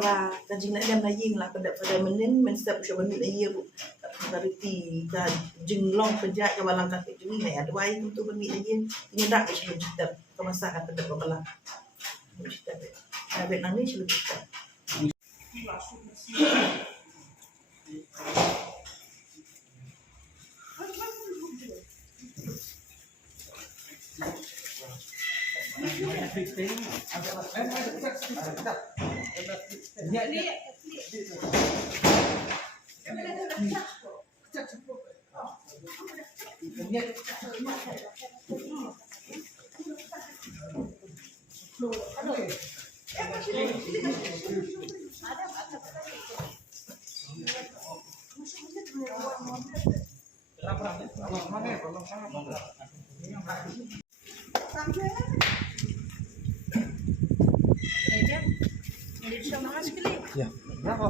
ba kajing nak dem laying lah pada menin step usah menit air bu kariti ka jenglong pejak ke balang kaki juni ni ada wai tu menit air ini dak sebelum kita kemasakan pada belah kita ada nang ni sebelum kita Ya. Berapa?